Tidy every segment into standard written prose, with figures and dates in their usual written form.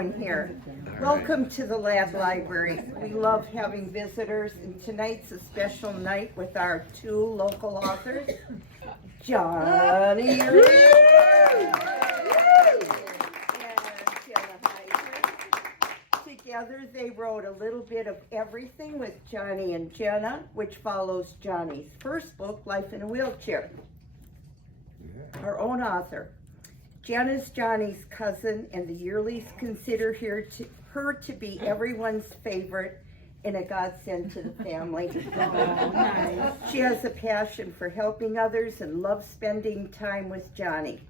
going here. Welcome to the Lad Library. We love having visitors, and tonight's a special night with our two local authors, Johnny Reed and Jenna Heiser. Together they wrote A Little Bit of Everything with Johnny and Jenna, which follows Johnny's first book, Life in a Wheelchair. Our own author. Jenna's Johnny's cousin, and the Yearleys consider her to be everyone's favorite and a godsend to the family. Nice. She has a passion for helping others and loves spending time with Johnny.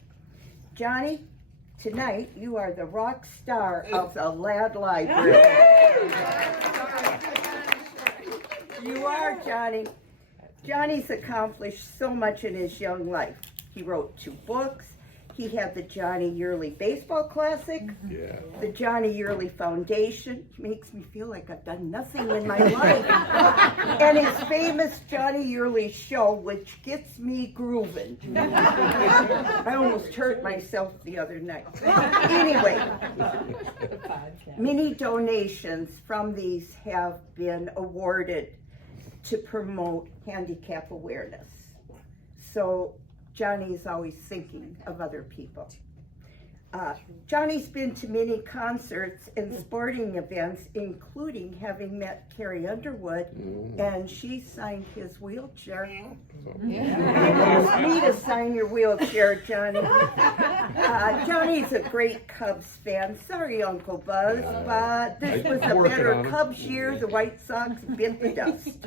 Johnny, tonight you are the rock star of the Lad Library. You are, Johnny. Johnny's accomplished so much in his young life. He wrote 2 books. He had the Johnny Yearly Baseball Classic, the Johnny Yearly Foundation. Makes me feel like I've done nothing in my life. And his famous Johnny Yearly show, which gets me grooving. I almost hurt myself the other night. Anyway, many donations from these have been awarded to promote handicap awareness. So Johnny's always thinking of other people. Johnny's been to many concerts and sporting events, including having met Carrie Underwood, and she signed his wheelchair. You asked me to sign your wheelchair, Johnny. Johnny's a great Cubs fan. Sorry, Uncle Buzz, but this was a better Cubs year. The White Sox bit the dust.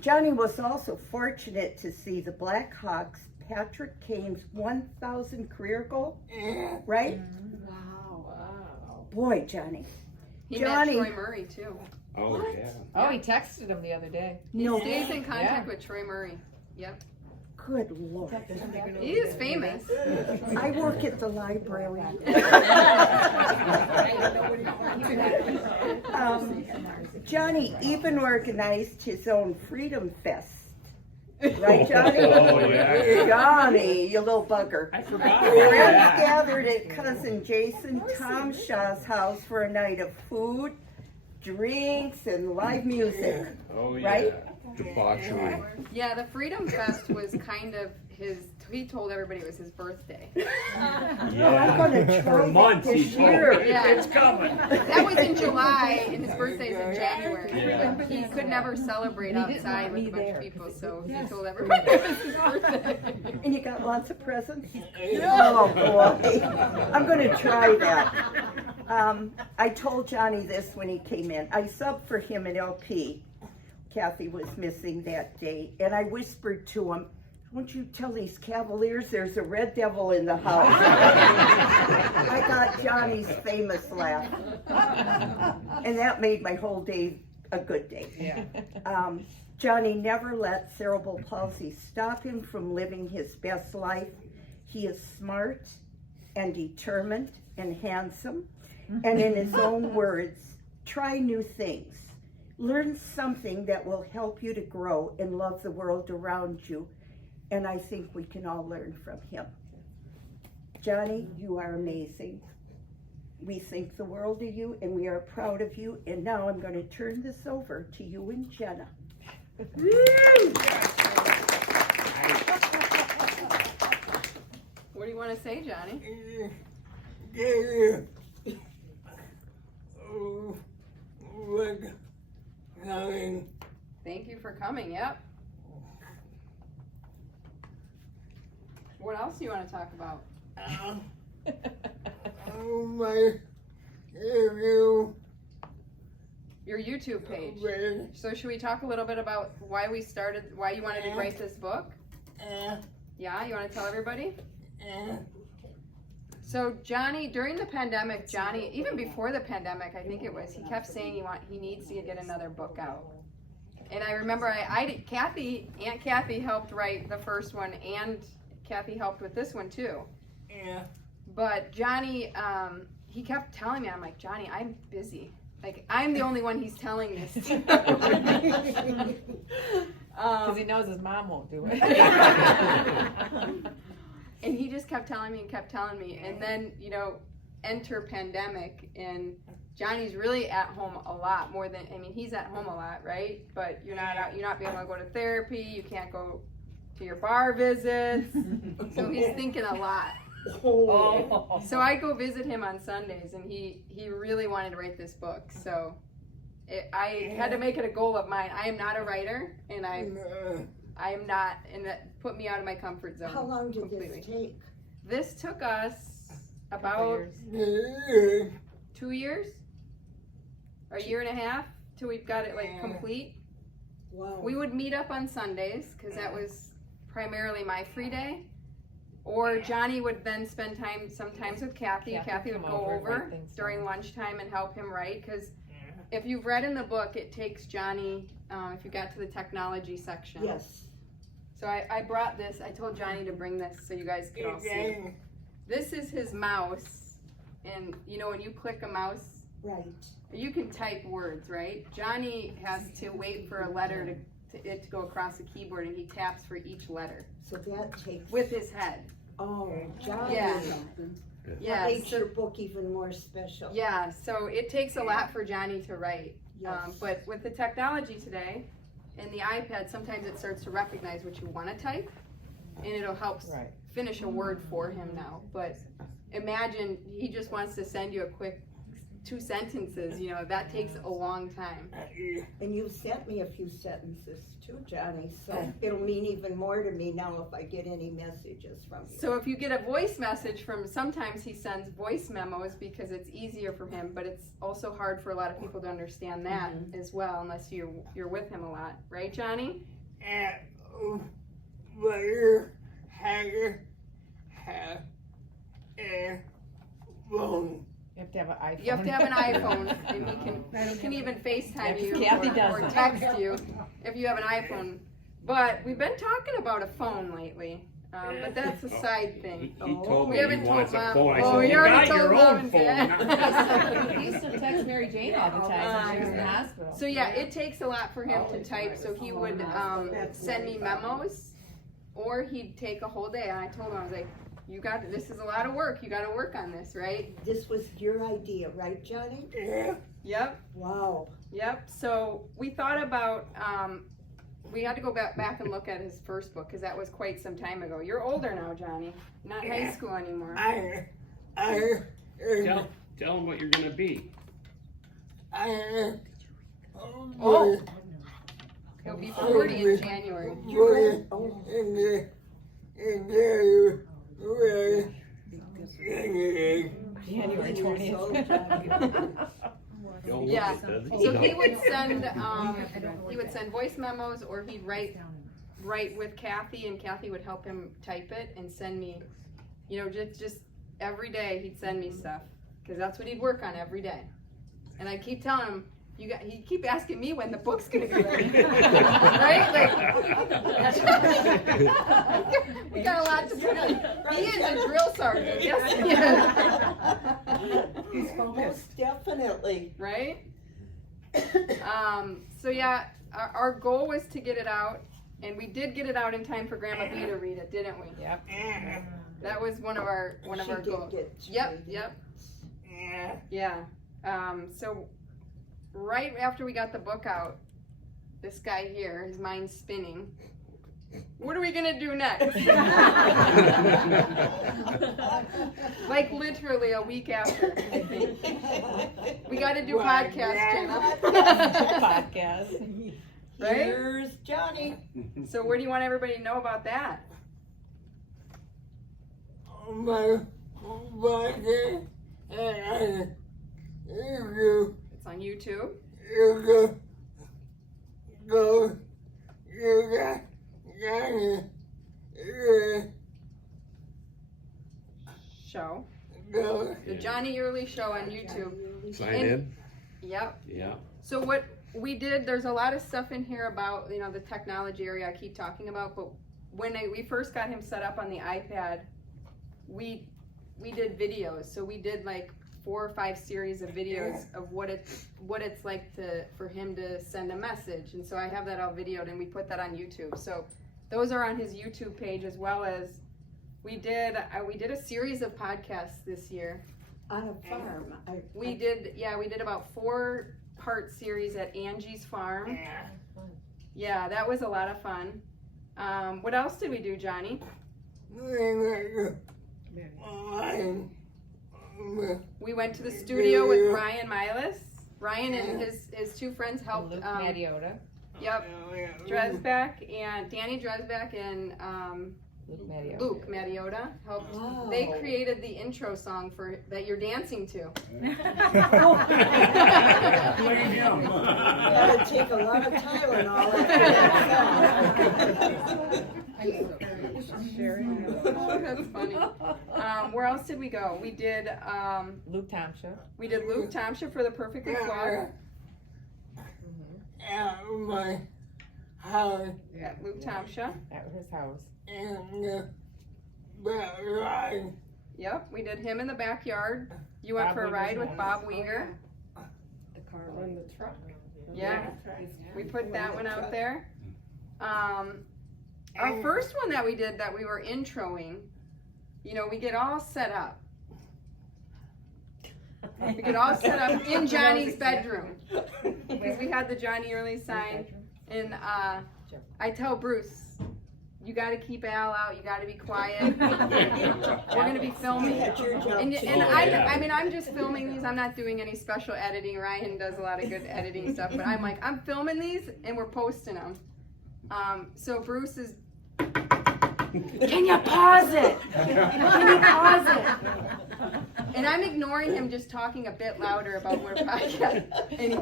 Johnny was also fortunate to see the Blackhawks Patrick Kane's 1,000 career goal, right? Wow. Boy, Johnny. He Johnny. met Troy Murray too. Oh, What? yeah. Oh, he texted him the other day. He No, stays in contact with Troy Murray. Yep. good Lord. He is famous. I work at the library. Johnny even organized his own Freedom Fest. Right, Johnny? Oh, yeah. Johnny, you little bugger. I forgot. Friends gathered at cousin Jason Tom Shaw's house for a night of food, drinks, and live music. Oh, yeah. Right? Debauchery. Yeah, the Freedom Fest was kind of his. He told everybody it was his birthday. Well, I'm gonna try For that months this he told year. me, Yeah. it's coming. That was in July, and his birthday's in January. Yeah. But he could never celebrate He didn't outside want with a me bunch of there. people, so he told everybody it was his birthday. And you got lots of presents? Oh, boy. I'm going to try that. I told Johnny this when he came in. I subbed for him at LP. Kathy was missing that day. And I whispered to him, "Won't you tell these Cavaliers there's a red devil in the house?" I got Johnny's famous laugh. And that made my whole day a good day. Yeah. Johnny never let cerebral palsy stop him from living his best life. He is smart and determined and handsome. And in his own words, try new things. Learn something that will help you to grow and love the world around you. And I think we can all learn from him. Johnny, you are amazing. We think the world of you, and we are proud of you. And now I'm going to turn this over to you and Jenna. What do you want to say, Johnny? Thank you for coming. Yep. What else do you want to talk about? Your YouTube page. So should we talk a little bit about why we started, why you wanted to write this book? Yeah, you want to tell everybody? So Johnny, during the pandemic, Johnny, even before the pandemic, I think it was, he kept saying he needs to get another book out. And I remember Aunt Kathy helped write the first one, and Kathy helped with this one too. Yeah. But Johnny, he kept telling me, I'm like, Johnny, I'm busy. Like, I'm the only one he's telling this to. Because he knows his mom won't do it. And he just kept telling me and kept telling me. And then, enter pandemic, and Johnny's really at home a lot more than, I mean, he's at home a lot, right? But you're not out, you're not being able to go to therapy, you can't go to your bar visits, so he's thinking a lot. Oh. So I go visit him on Sundays, and he really wanted to write this book, so I had to make it a goal of mine. I am not a writer, and I am not, and that put me out of my comfort zone. How long did completely. this take? This took us about 2 years, a year and a half, till we've got it like complete. Wow. We would meet up on Sundays, because that was primarily my free day. Or Johnny would then spend time sometimes with Kathy. Kathy would come go over and over write things during down. lunchtime and help him write, because if you've read in the book, it takes Johnny, if you got to the technology section. Yes. So I brought this, I told Johnny to bring this so you guys could all see. This is his mouse, and you know when you click a mouse, Right. you can type words, right? Johnny has to wait for a letter to go across the keyboard, and he taps for each letter So that takes. with his head. Oh, Johnny. Yeah. That Yeah, makes so, your book even more special. yeah, so it takes a lot for Johnny to write. Yes. But with the technology today and the iPad, sometimes it starts to recognize what you want to type, and it'll help Right. finish a word for him now. But imagine he just wants to send you a quick 2 sentences, you know, that takes a long time. And you sent me a few sentences too, Johnny, so it'll mean even more to me now if I get any messages from you. So if you get a voice message from, sometimes he sends voice memos because it's easier for him, but it's also hard for a lot of people to understand that as well, unless you're with him a lot, right, Johnny? You have to have an iPhone. You have to have an iPhone, and he can even FaceTime you Kathy or doesn't. text you if you have an iPhone. But we've been talking about a phone lately, but that's a side thing. He told We me he haven't wants told a Mom. phone. I Oh, said, you you already got told your Mom own and phone. Dad. He used to text Mary Jane all the time when she was in the hospital. So yeah, it takes a lot for him to type. So he would send me memos, or he'd take a whole day. And I told him, I was like, "You got this is a lot of work. You got to work on this, right?" This was your idea, right, Johnny? Yep. Wow. Yep. So we thought about. We had to go back and look at his first book because that was quite some time ago. You're older now, Johnny. Not high school anymore. Tell him what you're gonna be. Oh. He'll be 40 in January. Oh, January so 20th. Johnny. Don't Yeah. look at So that. he would send voice memos, or he'd write with Kathy, and Kathy would help him type it and send me, you know, just every day he'd send me stuff because that's what he'd work on every day. And I keep telling him, he keep asking me when the book's gonna be ready, right? Like, we got a lot to put on. He is a drill sergeant, yes, he is. Most definitely. Right? So yeah, our goal was to get it out, and we did get it out in time for Grandma B to read it, didn't we? Yep. That was one of our She goals. did get to Yep, read it. yep. Yeah. So right after we got the book out, this guy here, his mind's spinning. What are we gonna do next? Like literally a week after. We gotta do podcast, Jenna. Podcast. Right? Here's Johnny. So what do you want everybody to know about that? It's on YouTube. Show. The Johnny Early Show on YouTube. Sign in. Yep. Yeah. So what we did, there's a lot of stuff in here about, you know, the technology area I keep talking about, but when we first got him set up on the iPad, we did videos. So we did like 4 or 5 series of videos of what it's like for him to send a message. And so I have that all videoed, and we put that on YouTube. So those are on his YouTube page, as well as we did a series of podcasts this year. On a farm. We did about 4-part series at Angie's farm. Yeah, that was a lot of fun. What else did we do, Johnny? We went to the studio with Ryan Milas. Ryan and his 2 friends helped. Luke Mariota. Yep, Dresbeck and Danny Dresbeck and Luke Mariota helped. Wow. They created the intro song for that you're dancing to. That'd take a lot of Tylenol. Oh, that's funny. Where else did we go? We did Luke Tomsha. Luke Tomsha for the Perfectly Flawed At my house at Luke Tomsha. At his house. and ride. Yep, we did him in the backyard. You went Bob for a Weger's ride with house. Bob Weger. The car in the truck. Yeah, we put that one out there. Our first one that we did that we were introing, you know, we get all set up. We get all set up in Johnny's bedroom. Because we had the Johnny Early sign. And I tell Bruce, you got to keep Al out. You got to be quiet. We're going to be filming. You had your job And too. I mean, I'm just filming these. I'm not doing any special editing. Ryan does a lot of good editing stuff. But I'm like, I'm filming these and we're posting them. So Bruce is, can you pause it? Can you pause it? And I'm ignoring him just talking a bit louder about more podcast. And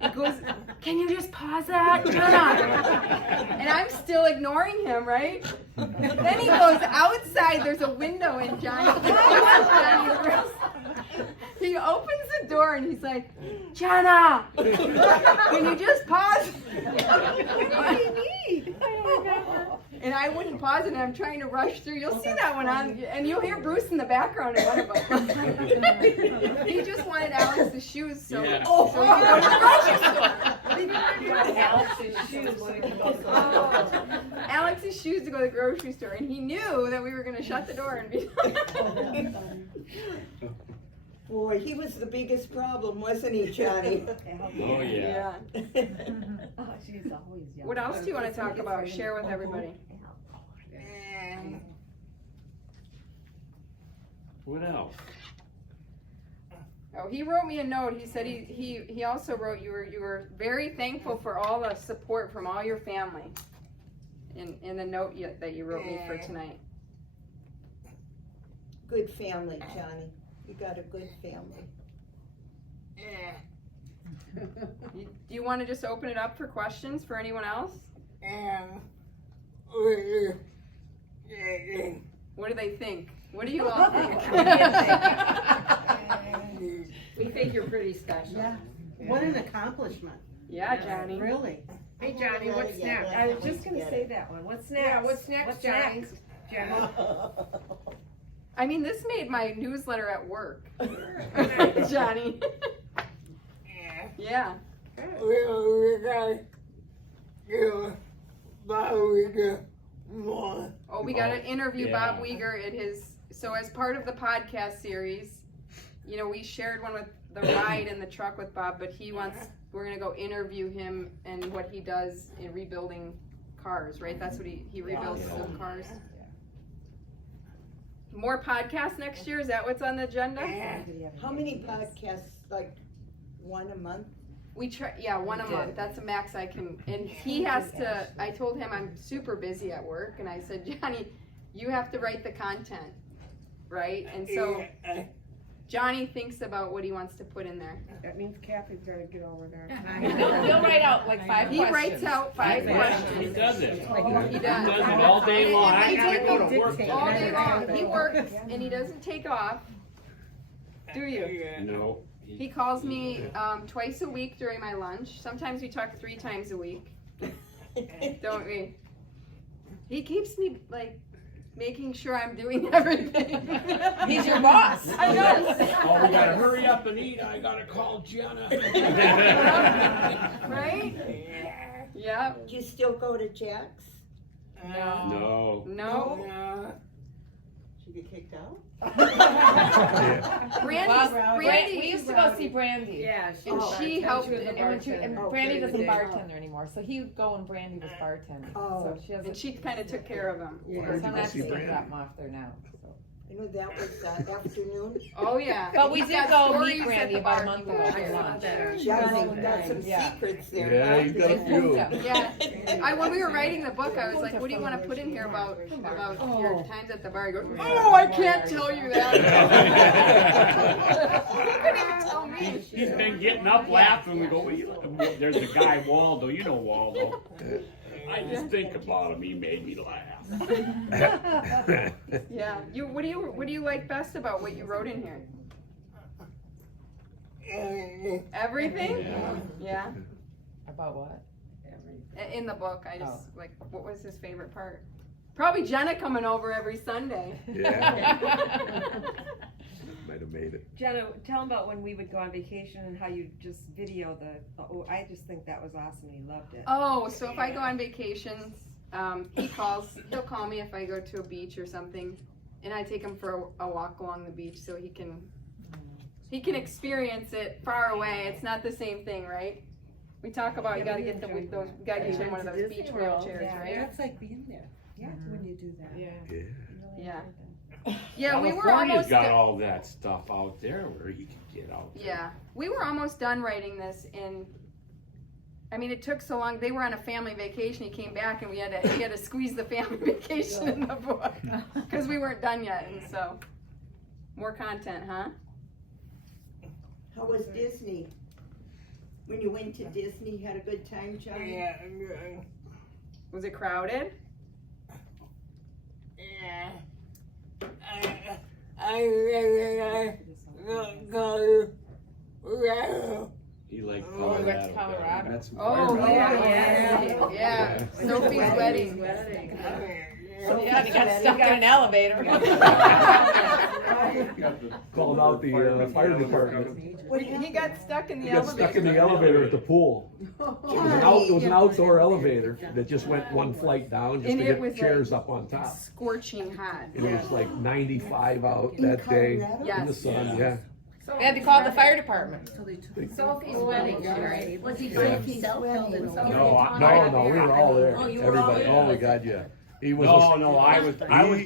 he goes, can you just pause that? Shut up. And I'm still ignoring him, right? Then he goes outside. There's a window in Johnny's room. He opens the door and he's like, Jana, can you just pause? What do you need? And I wouldn't pause it, and I'm trying to rush through. You'll see that one on, and you'll hear Bruce in the background in one of them. He just wanted Alex's shoes, so, Yeah. so he could go to the grocery store. Alex's shoes. Alex's shoes to go to the grocery store, and he knew that we were going to shut the door and be Boy, he was the biggest problem, wasn't he, Johnny? Oh, yeah. Oh, she's always young. What else do you want to talk about? Share with everybody. What else? Oh, he wrote me a note. He said he also wrote you were very thankful for all the support from all your family. In the note that you wrote me for tonight. Good family, Johnny. You got a good family. Do you want to just open it up for questions for anyone else? What do they think? What do you all think? We think you're pretty special. Yeah. What an accomplishment. Yeah, Johnny. Really. Hey Johnny, what's next? I was just gonna say that one. What's next? Yeah, what's next, Johnny? Johnny? I mean, this made my newsletter at work. Johnny. Yeah. Oh, we got to interview Bob Weger at his. So as part of the podcast series, you know, we shared one with the ride in the truck with Bob, but we're gonna go interview him and what he does in rebuilding cars, right? That's what he rebuilds some cars. More podcasts next year? Is that what's on the agenda? How many podcasts, like one a month? We try, yeah, one a month. That's the max I can. And he has to. I told him I'm super busy at work, and I said, Johnny, you have to write the content, right? And so Johnny thinks about what he wants to put in there. That means Kathy's gotta get over there. He'll write out like 5 He questions. writes out 5 He questions. does it. He He does. does it all day long. I And gotta they go to take work. all day long. He works and he doesn't take off. Do you? No. He calls me twice a week during my lunch. Sometimes we talk 3 times a week. Don't we? He keeps me like making sure I'm doing everything. He's your boss. I know. Oh, we gotta hurry up and eat. I gotta call Jenna. Right? Yeah. Do you still go to Jack's? No. No. She get kicked out? Brandy, We used to go see Brandy. Yeah, and she helped. And Oh, Brandy okay. doesn't bartender anymore, so he would go and Brandy was bartending. Oh. So she has And she kind of took care of him. so I'm not seeing that off there now. So. I know that was afternoon. Oh yeah. But we He's did got go stories meet at Brandy the about a bar month he ago was for at. lunch. Johnny got some Yeah. secrets there. Yeah, you got a few. Yeah. When we were writing the book, I was like, "What do you want to put in here about your times at the bar?" He goes, "Oh, I can't tell you that." He couldn't even tell me. He's been getting up laughing. We go, there's a guy, Waldo. You know Waldo. I just think about him. He made me laugh. Yeah. What do you like best about what you wrote in here? Everything? Yeah. About what? In the book, I just like, what was his favorite part? Probably Jenna coming over every Sunday. Yeah. Might have made it. Jenna, tell him about when we would go on vacation and how you just video I just think that was awesome. He loved it. Oh, so if I go on vacations, he'll call me if I go to a beach or something, and I take him for a walk along the beach so he can experience it far away. It's not the same thing, right? We talk about you gotta get you gotta get you one of those beach wheelchairs, right? That's like being there. Yeah, when you do that. Yeah. Yeah. Yeah, we were California's almost got all that stuff out there where you can get out there. Yeah, we were almost done writing this, and I mean, it took so long. They were on a family vacation. He came back, and we had to squeeze the family vacation in the book because we weren't done yet. And so, more content, huh? How was Disney? When you went to Disney, had a good time, Johnny? Yeah. Was it crowded? Yeah. I go. He liked Oh, we went to Colorado. Colorado. Met some Oh, firemen. yeah. Sophie's wedding. Yeah, he got stuck in an elevator. Called out the fire department. He got stuck in the He got elevator. stuck in the elevator at the pool. It was an outdoor elevator that just went one flight down just And to it was get chairs up on top. Scorching hot. And it was like 95 out that day in the Yes. sun, yeah. They had to call the fire department. Sophie's wedding, right? Was he Yeah. by himself held in something? No, we were all there. Oh, you were all Everybody, there? oh my God, yeah. He was. No, I was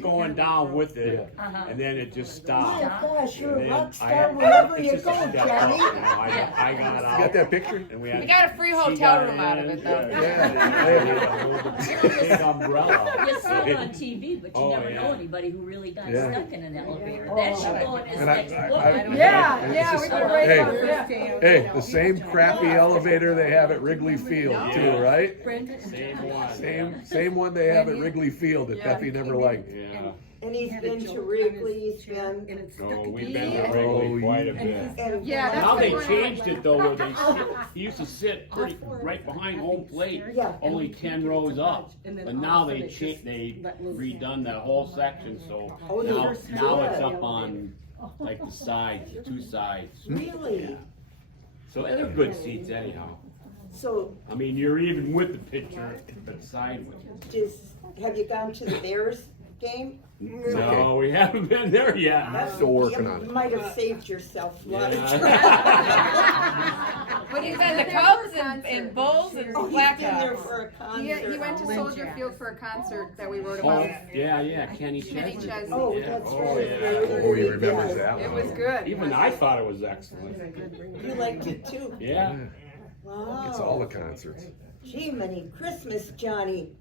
going down with it, Uh-huh. and then it just My stopped. gosh, you're a And then rock I star had- wherever it's you just go, a step Johnny. up, you know, I got You out. got that picture? And We got a free she hotel got room out of in, it, though. Yeah. Big umbrella. You saw it on TV, but you Oh, never yeah. know anybody who really got Yeah. stuck in an elevator. That should go in his And I- next I- book. I- Yeah, we better write Hey. about that. Hey, the same crappy elevator they have at Wrigley Field too, right? Same one. Same one they have at Wrigley Field that Yeah. Duffy never liked. Yeah. And he's been to Wrigley, he's been, No, we've been Yeah. to Wrigley quite a Oh, bit. and. Yeah, that's Now the they one I changed like. it though, where they sit, he used to sit pretty, right behind home plate, Yeah. only 10 rows up. But now they redone that whole section, so Oh, now, they're now it's good. up on, like the sides, two sides. Really? So they're good seats anyhow. So, I mean, you're even with the picture, but sideways. have you gone to the Bears game? No, we haven't been there yet. Still working on You it. might have saved yourself a lot of Yeah. trouble. But he's been to Cubs and Bulls and Oh, he's been there Blackhawks. for a concert. He went to Soldier Field for a concert that we wrote Oh, about. yeah, Kenny Kenny Chesney. Chesney. Oh, Yeah. that's Oh, right. yeah. Oh, he remembers that It one. was good. Even I thought it was excellent. You liked it too? Yeah. Wow. It's all the concerts. Gee, many Christmas, Johnny.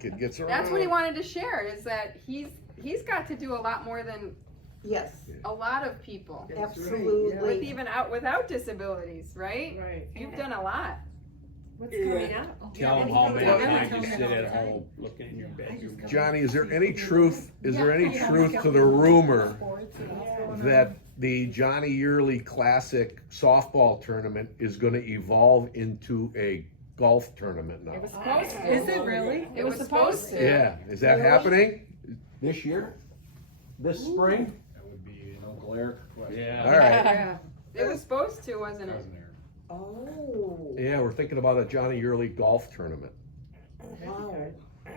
Kid gets around. That's what he wanted to share, is that he's got to do a lot more than Yes, a lot of people. With absolutely. even without disabilities, right? Right. You've done a lot. What's coming up? Tell them how many times you sit at home looking in your bedroom. Johnny, is there any truth to the rumor that the Johnny Yearly Classic softball tournament is gonna evolve into a golf tournament now? It was supposed to. Is it really? It was supposed to. Yeah, is that happening? This year? This spring? That would be an Uncle Eric question. Yeah. All right. It was supposed to, wasn't it? Doesn't air. Oh, Yeah, we're thinking about a Johnny Yearly golf tournament, wow.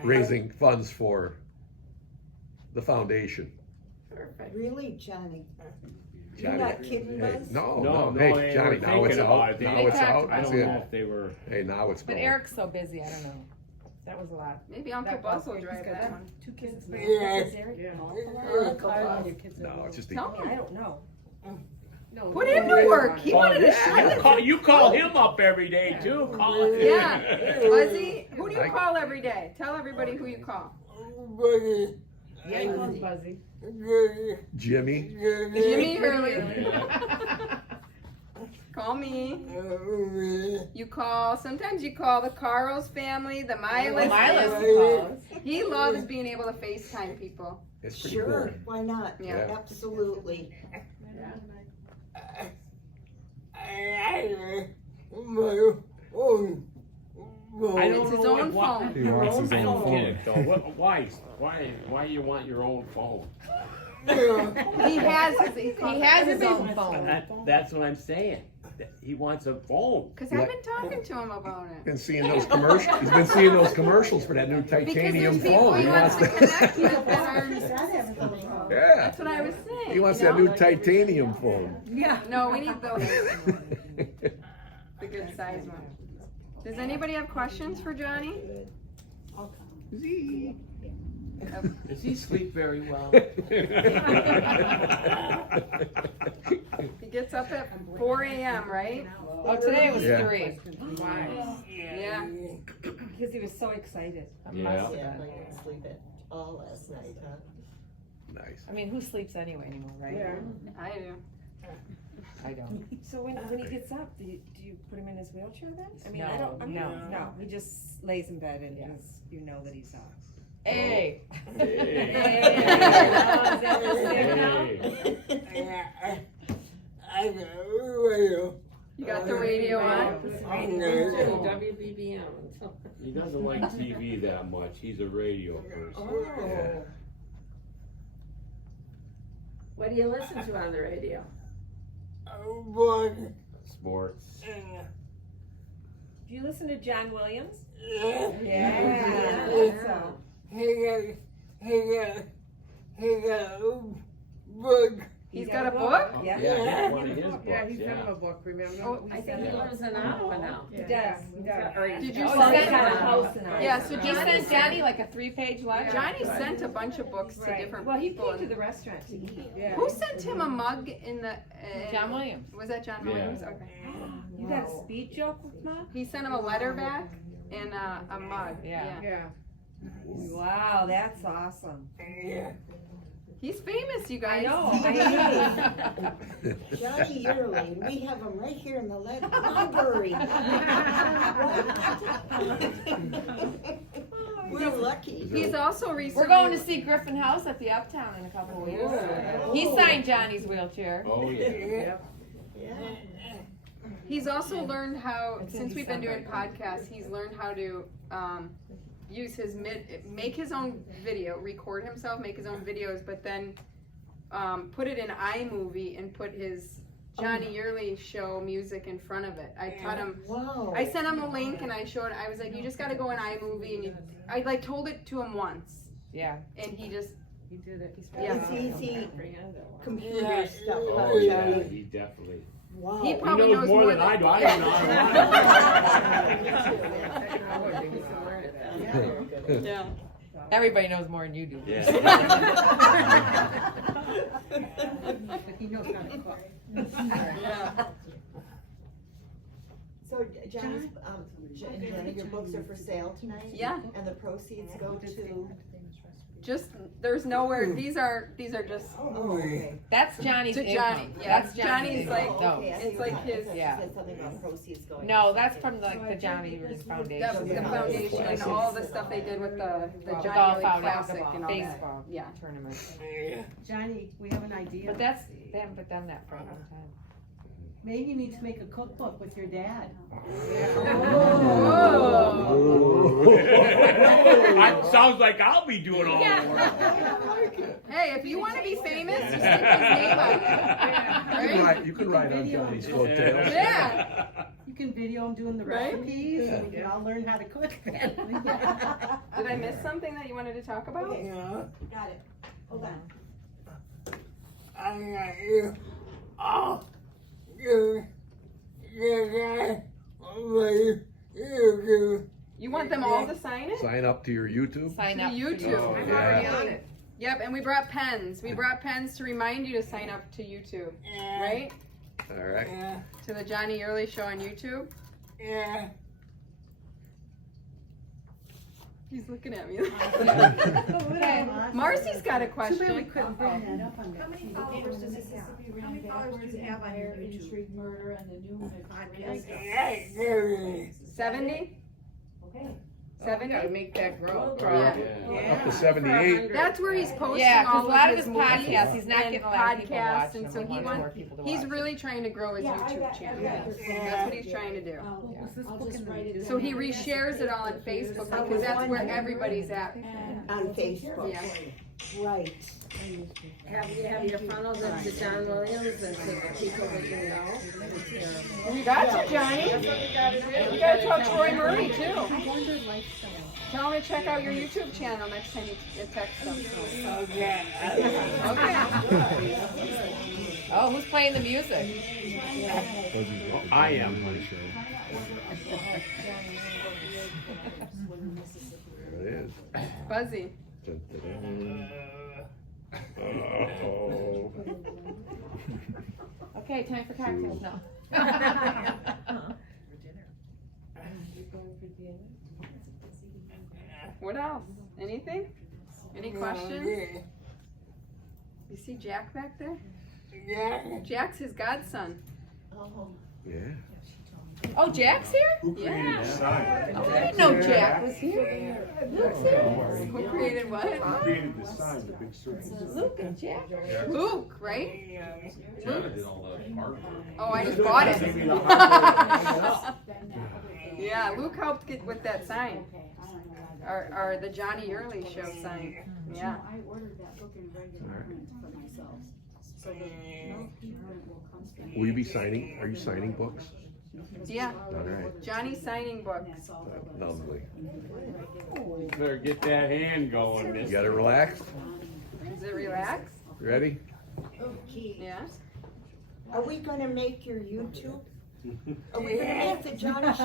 raising funds for the foundation. Perfect. Really, Johnny? You're Johnny, not kidding hey, us? no, they hey, Johnny, were now it's thinking about out, it. now They it's talked out, I that's don't know it. if they were. Hey, now it's But going. Eric's so busy, I don't know. That was a lot. Maybe Uncle That Buzz bus, will drive that one. 2 kids. Is Eric Yeah. golf a lot? No, it's just a, Tell I him. don't know. No, Put him to work. He wanted to show You call him up every day too. Call him. Yeah. Buzzy, who do you call every day? Tell everybody who you call. Buddy, Yeah, he calls Buzzy. Jimmy, Jimmy Hurley. Call me. You call, sometimes you call the Carl's family, the Milas. Milas he calls. He loves being able to FaceTime people. it's pretty cool. Sure, why not? Yeah. Absolutely. I It's don't his know own what- phone. He wants his I own don't get phone. it though. Why you want your own phone? He has his own phone. That's what I'm saying. He wants a phone. Cause I've been talking to him about it. Been seeing those commercials, he's been seeing those commercials for that new Because titanium there's people phone. he He wants wants to to, connect with that are, yeah, that's what I was saying. he wants you that know? new titanium phone. No, we need those, the good size one. Does anybody have questions for Johnny? Does he sleep very well? He gets up at 4 a.m., right? Oh, today it was Yeah. 3. Why? Yeah. Because he was so excited. Yeah. Yeah, I didn't sleep it all last night, huh? Nice. I mean, who sleeps anyway anymore, right? I do. I don't. So when he gets up, do you put him in his wheelchair then? I mean, I No, don't, I mean, no. no, he just lays in bed and Yeah. you know that he's up. Hey. Hey. You got the radio on? WBBM. He doesn't like TV that much. He's a radio person. Yeah. What do you listen to on the radio? Sports. Do you listen to John Williams? Yeah. Yeah. So, He's got a book? Yeah. Yeah, one of his books. Yeah, he sent him Yeah. a book, remember? Oh, I think he lives in Ottawa now. He does. He does. Did you Oh, Oh, send he's got a him? house in Iowa. Yeah, so He Johnny sent Johnny like a 3-page letter. Johnny sent a bunch of books to Right. different Well, he people. came to the restaurant to eat. Yeah. Who sent him a mug in the? John Williams. Was that John Yeah. Williams? Okay. You got a speed joke with Mom? He sent him a letter back and a mug. Yeah. Yeah. Wow, that's awesome. He's famous, you I guys. know. Johnny Yearly, we have him right here in the library. We're lucky. He's also recently. We're going to see Griffin House at the Uptown in a couple of weeks. He signed Johnny's wheelchair. Oh, yeah. He's also learned how, since we've been doing podcasts, he's learned how to use his make his own video, record himself, make his own videos, but then put it in iMovie and put his Johnny Yearly show music in front of it. I taught him. Wow. I sent him a link and I showed. I was like, you just got to go in iMovie and I like told it to him once, Yeah. and he just. He did it. Yeah. It's easy computer stuff, Oh, huh, yeah. Johnny? He definitely. Wow. He He probably knows more than I do. I don't know. Yeah. Everybody knows more than you do. Yeah. He knows how to cook. Yeah. So Johnny, Johnny, your books are for sale tonight? Yeah. And the proceeds go to? Just there's nowhere. These are just Oh, okay. That's Johnny's to income. Johnny. Yeah, That's Johnny's Johnny's like income. Okay, I see it's like that. his. Yeah. You said something about proceeds going. No, that's from the Johnny Foundation. That was the foundation and all the stuff they did with the Golf Johnny League out Classic and all that. baseball Yeah. tournament. Johnny, we have an idea. But that's, they haven't been done that for a long time. Maybe you need to make a cookbook with your dad. Sounds like I'll be doing all the work. Hey, if you want to be famous, just stick his name on it. You can ride on Johnny's coattails. Yeah. You can video him doing the Right? recipes, and we can all learn how to cook then. Did I miss something that you wanted to talk about? Got it. Hold on. I got you. Oh, you got you. You want them all to sign it? Sign up to your YouTube? Sign To up. YouTube. Oh, I'm yeah. already on it. Yep, and we brought pens. We brought pens to remind you to sign up to YouTube, right? All right. To the Johnny Early Show on YouTube. Yeah. He's looking at me. Okay. Marcy's got a Too bad we question. couldn't bring that up on that. How many followers does this have? How many followers do you have on your YouTube? Intrigue murder and the new Podcast. 70? Okay. 70? make that grow. Yeah. Up to 78. That's where he's posting Yeah, 'cause all a lot of of his his movies podcasts, he's not and getting a lot of people podcasts, watching and so them. he He wants more wants. people to He's watch really trying to grow his Yeah, I YouTube got channel. that. That's what he's trying to do. I'll just write it So down. he reshares it all on Facebook I because was that's where wondering. everybody's at. On Facebook. Yeah. Right. Have you funneled it to John Williams and to people that you know? We got you, Johnny. We gotta tell Troy Murray too. Tell him to check out your YouTube channel next time you text him. Okay. Okay. Oh, who's playing the music? I am. There it is. Buzzy. Oh. Okay, time for cocktails now. What else? Anything? Any questions? You see Jack back there? Yeah. Jack's his godson. Oh. Yeah. Oh, Jack's here? Who created Yeah. the sign? Oh, I didn't know Jack was here. Luke's here. Who created what? Who created the sign, the big circle? Luke and Jack. Luke, right? John did all the artwork. Oh, I just bought it. Maybe the hard Yeah, Luke helped get with that sign. Or the Johnny Early Show sign. Yeah. I ordered that book in regular print for myself. So that no parent will come to me. Will you be signing? Are you signing books? Yeah. All right. Johnny's signing books. Lovely. Better get that hand going, You miss. got it relaxed? Is it relaxed? Ready? Okay. Yeah. Are we gonna make your YouTube? Are we gonna make the Johnny Show?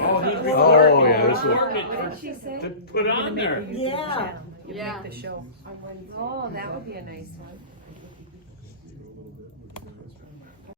Oh, he's Oh, yeah, this is- recording it What did she say? to put on there. Yeah. Yeah. Oh, that would be a nice one.